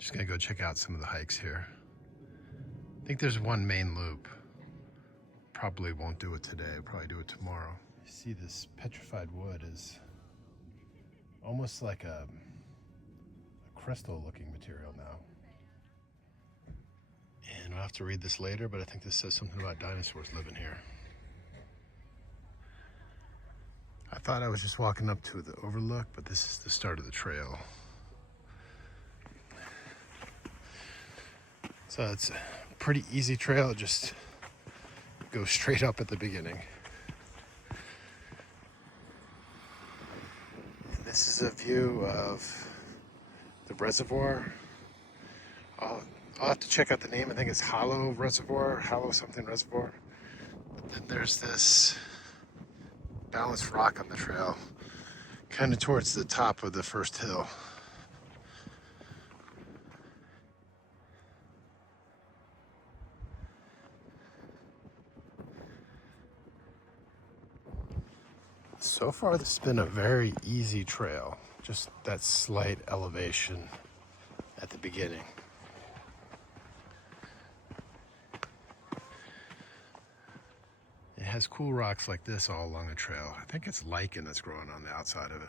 Just gonna go check out some of the hikes here. I think there's one main loop. Probably won't do it today, probably do it tomorrow. You see this petrified wood is almost like a crystal looking material now. And I'll have to read this later, but I think this says something about dinosaurs living here. I thought I was just walking up to the overlook, but this is the start of the trail. So it's a pretty easy trail, just go straight up at the beginning. And this is a view of the reservoir. I'll have to check out the name. I think it's Hollow Reservoir, Hollow something Reservoir. But then there's this balanced rock on the trail, kind of towards the top of the first hill. So far, this has been a very easy trail, just that slight elevation at the beginning. It has cool rocks like this all along the trail. I think it's lichen that's growing on the outside of it.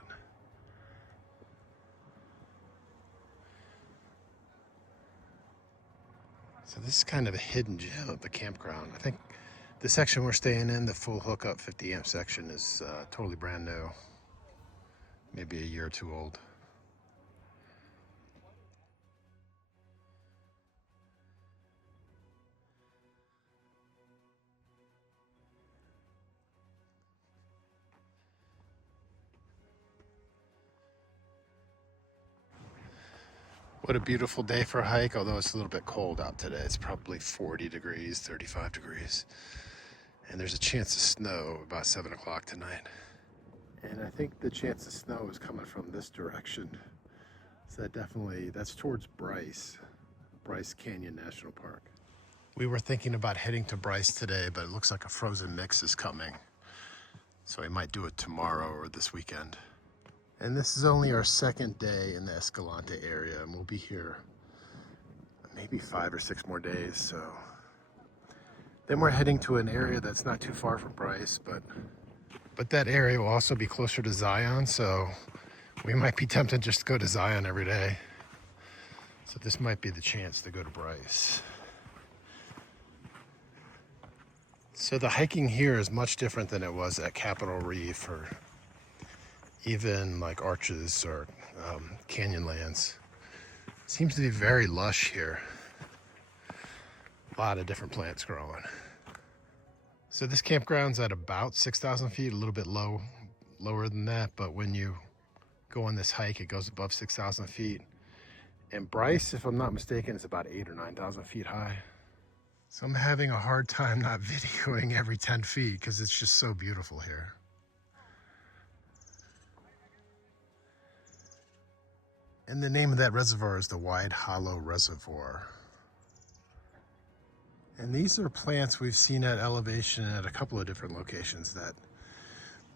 So this is kind of a hidden gem of the campground. I think the section we're staying in, the full hookup 50 amp section, is totally brand new. Maybe a year or two old. What a beautiful day for a hike, although it's a little bit cold out today. It's probably 40 degrees, 35 degrees. And there's a chance of snow about 7 o'clock tonight. And I think the chance of snow is coming from this direction. So that's towards Bryce Canyon National Park. We were thinking about heading to Bryce today, but it looks like a frozen mix is coming. So we might do it tomorrow or this weekend. And this is only our second day in the Escalante area, and we'll be here maybe 5 or 6 more days. So then we're heading to an area that's not too far from Bryce, but that area will also be closer to Zion, so we might be tempted just to go to Zion every day. So this might be the chance to go to Bryce. So the hiking here is much different than it was at Capitol Reef or even like Arches or Canyonlands. It seems to be very lush here. A lot of different plants growing. So this campground's at about 6,000 feet, a little bit lower than that, but when you go on this hike, it goes above 6,000 feet. And Bryce, if I'm not mistaken, is about 8,000 or 9,000 feet high. So I'm having a hard time not videoing every 10 feet because it's just so beautiful here. And the name of that reservoir is the Wide Hollow Reservoir. And these are plants we've seen at elevation at a couple of different locations that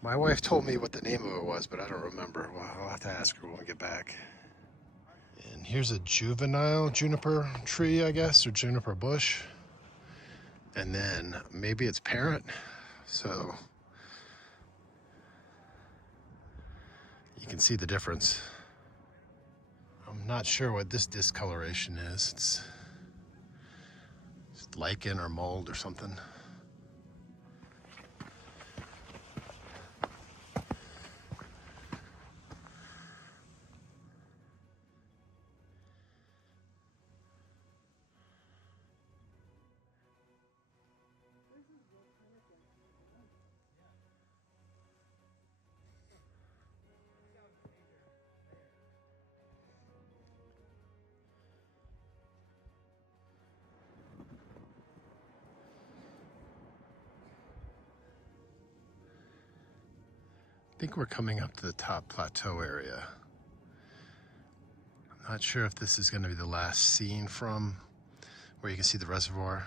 my wife told me what the name of it was, but I don't remember. Well, I'll have to ask her when we get back. And here's a juvenile juniper tree, I guess, or juniper bush. And then maybe it's parent. So you can see the difference. I'm not sure what this discoloration is. It's lichen or mold or something. I think we're coming up to the top plateau area. I'm not sure if this is going to be the last scene from where you can see the reservoir,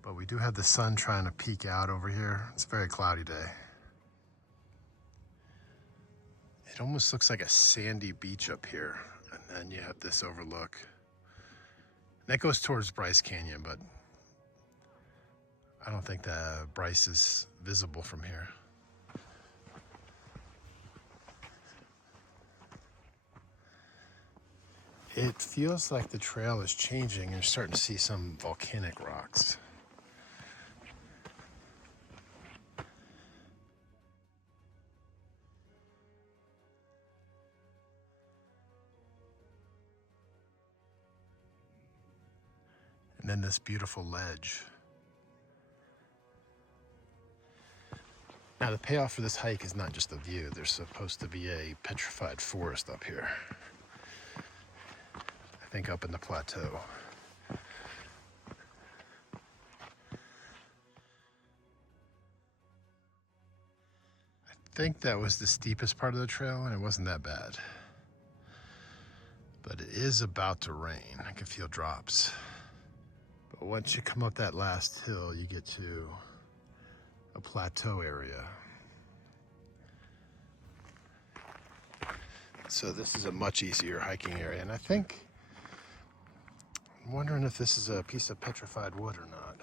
but we do have the sun trying to peek out over here. It's a very cloudy day. It almost looks like a sandy beach up here, and And you have this overlook. That goes towards Bryce Canyon, but I don't think that Bryce is visible from here. It feels like the trail is changing and you're starting to see some volcanic rocks. And then this beautiful ledge. Now the payoff for this hike is not just the view. There's supposed to be a petrified forest up here. I think up in the plateau. I think that was the steepest part of the trail and it wasn't that bad. But it is about to rain. I can feel drops. But once you come up that last hill, you get to a plateau area. So this is a much easier hiking area, and I'm wondering if this is a piece of petrified wood or not.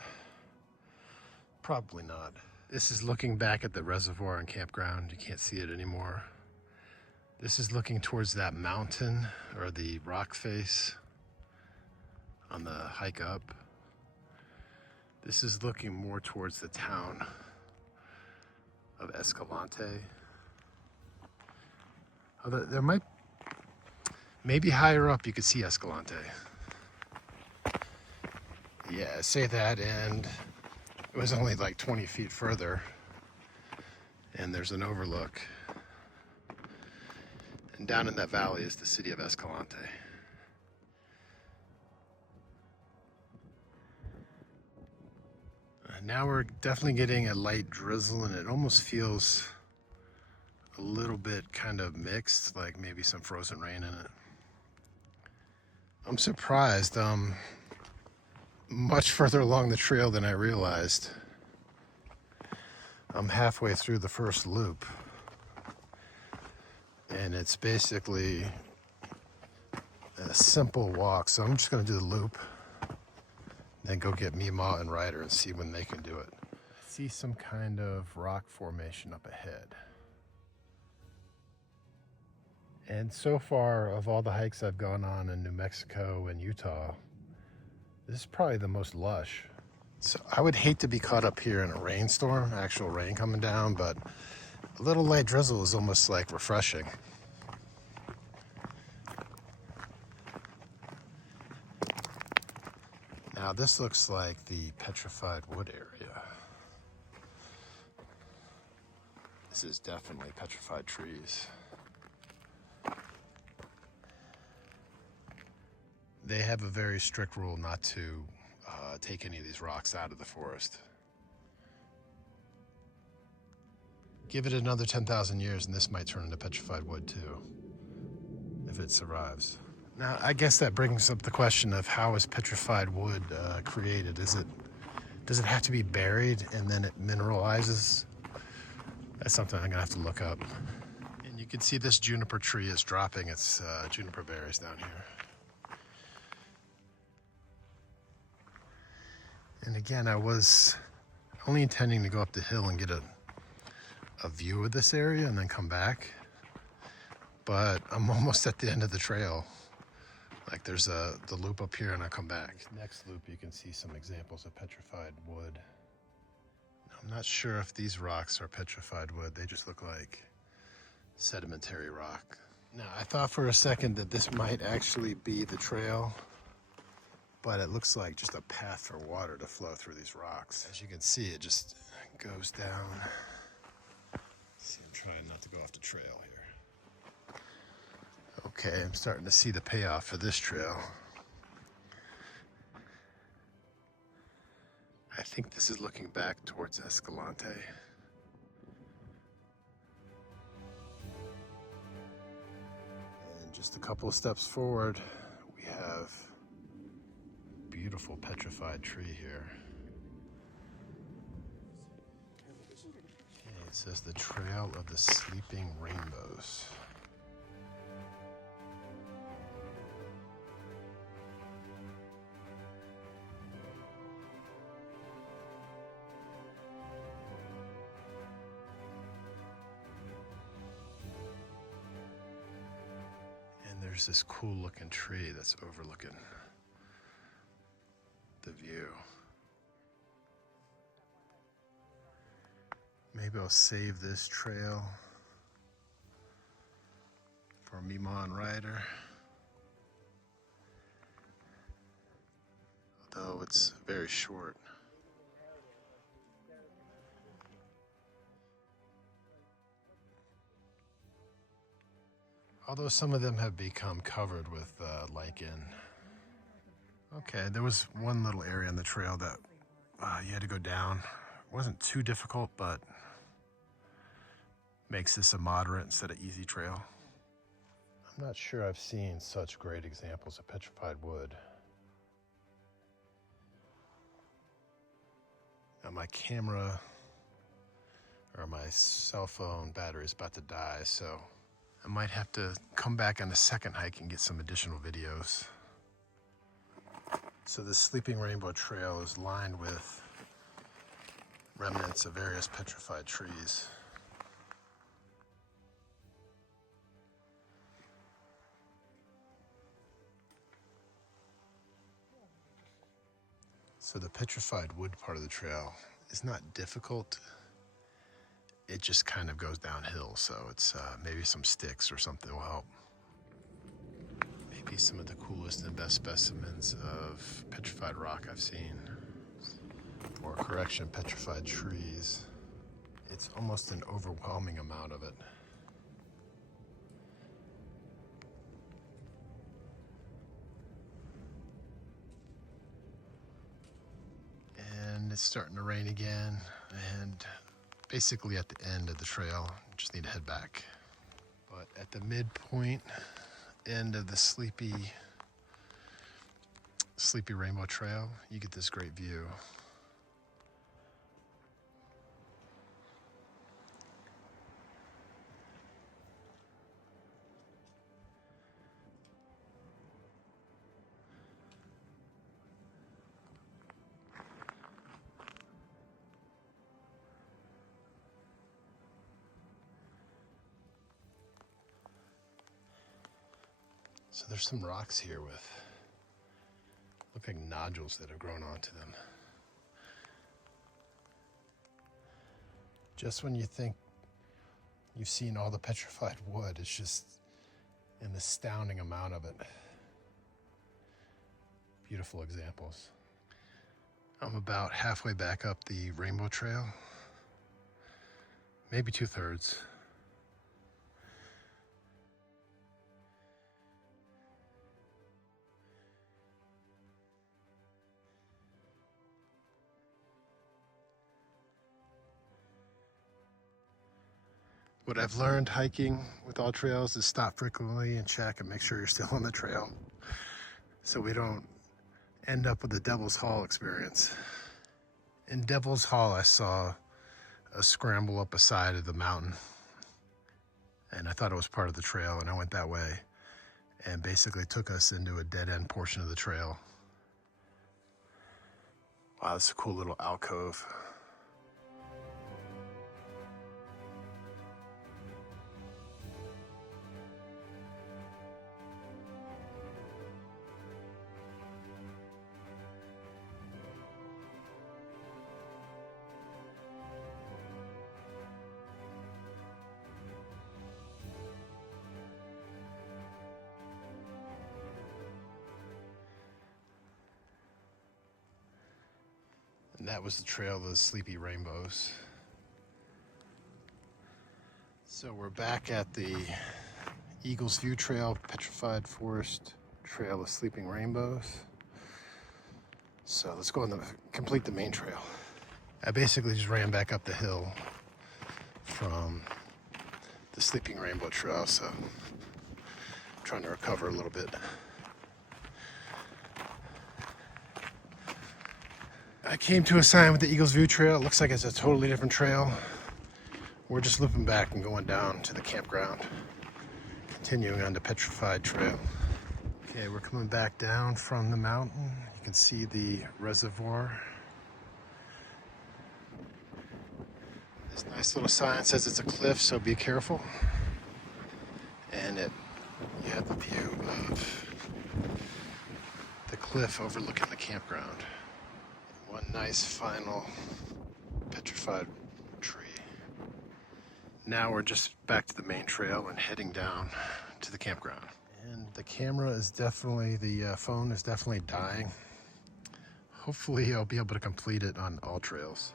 Probably not. This is looking back at the reservoir and campground. You can't see it anymore. This is looking towards that mountain or the rock face on the hike up. This is looking more towards the town of Escalante. Although there might, maybe higher up you could see Escalante. Yeah, say that, and it was only like 20 feet further, and there's an overlook. And down in that valley is the city of Escalante. Now we're definitely getting a light drizzle, and it almost feels a little bit kind of mixed, like maybe some frozen rain in it. I'm surprised. Much further along the trail than I realized. I'm halfway through the first loop, and it's basically a simple walk. So I'm just going to do the loop, then go get Meemaw and Ryder and see when they can do it. See some kind of rock formation up ahead. And so far, of all the hikes I've gone on in New Mexico and Utah, this is probably the most lush. So I would hate to be caught up here in a rainstorm, actual rain coming down, but a little light drizzle is almost like refreshing. Now this looks like the petrified wood area. This is definitely petrified trees. They have a very strict rule not to take any of these rocks out of the forest. Give it another 10,000 years and this might turn into petrified wood too, if it survives. Now, I guess that brings up the question of how is petrified wood created? Does it have to be buried and then it mineralizes? That's something I'm gonna have to look up. And you can see this juniper tree is dropping its juniper berries down here. And again, I was only intending to go up the hill and get a view of this area and then come back. But I'm almost at the end of the trail. Like there's the loop up here and I come back. Next loop, you can see some examples of petrified wood. I'm not sure if these rocks are petrified wood. They just look like sedimentary rock. Now, I thought for a second that this might actually be the trail, but it looks like just a path for water to flow through these rocks. As you can see, it just goes down. See, I'm trying not to go off the trail here. Okay, I'm starting to see the payoff for this trail. I think this is looking back towards Escalante. And just a couple of steps forward, we have beautiful petrified tree here. Okay, it says the Trail of the Sleeping Rainbows. There's this cool looking tree that's overlooking the view. Maybe I'll save this trail for Mimon Rider. Although it's very short. Although some of them have become covered with lichen. Okay, there was one little area on the trail that you had to go down. It wasn't too difficult, but makes this a moderate instead of easy trail. I'm not sure I've seen such great examples of petrified wood. Now my camera or my cell phone battery is about to die, so I might have to come back on the second hike and get some additional videos. So the Sleeping Rainbow Trail is lined with remnants of various petrified trees. So the petrified wood part of the trail is not difficult. It just kind of goes downhill, so it's maybe some sticks or something will help. Maybe some of the coolest and best specimens of petrified rock I've seen. Or correction, petrified trees. It's almost an overwhelming amount of it. And it's starting to rain again, and basically at the end of the trail, just need to head back. But at the midpoint end of the Sleepy Rainbow Trail, you get this great view. So there's some rocks here with, look like nodules that have grown onto them. Just when you think you've seen all the petrified wood, it's just an astounding amount of it. Beautiful examples. I'm about halfway back up the Rainbow Trail, maybe 2/3. What I've learned hiking with all trails is stop frequently and check and make sure you're still on the trail, so we don't end up with the Devil's Hall experience. In Devil's Hall, I saw a scramble up a side of the mountain, and I thought it was part of the trail, and I went that way, and basically took us into a dead-end portion of the trail. Wow, that's a cool little alcove. And that was the trail of the Sleepy Rainbows. So we're back at the Eagles View Trail, Petrified Forest Trail of Sleeping Rainbows. So let's go on complete the main trail. I basically just ran back up the hill from the Sleeping Rainbow Trail, so I'm trying to recover a little bit. I came to a sign with the Eagles View Trail. It looks like it's a totally different trail. We're just looping back and going down to the campground, continuing on the Petrified Trail. Okay, we're coming back down from the mountain. You can see the reservoir. This nice little sign says it's a cliff, so be careful. And it You have the view of the cliff overlooking the campground. One nice final petrified tree. Now we're just back to the main trail and heading down to the campground. And the camera is definitely, the phone is definitely dying. Hopefully I'll be able to complete it on all trails.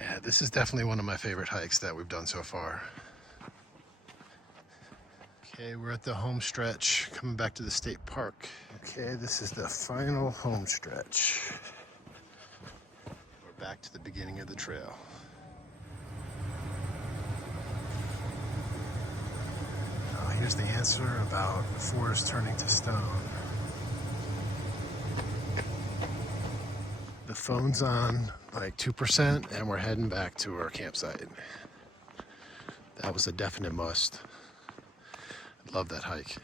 Yeah, this is definitely one of my favorite hikes that we've done so far. Okay, we're at the home stretch, coming back to the state park. Okay, this is the final home stretch. We're back to the beginning of the trail. Here's the answer about forest turning to stone. The phone's on like 2% and we're heading back to our campsite. That was a definite must. Love that hike.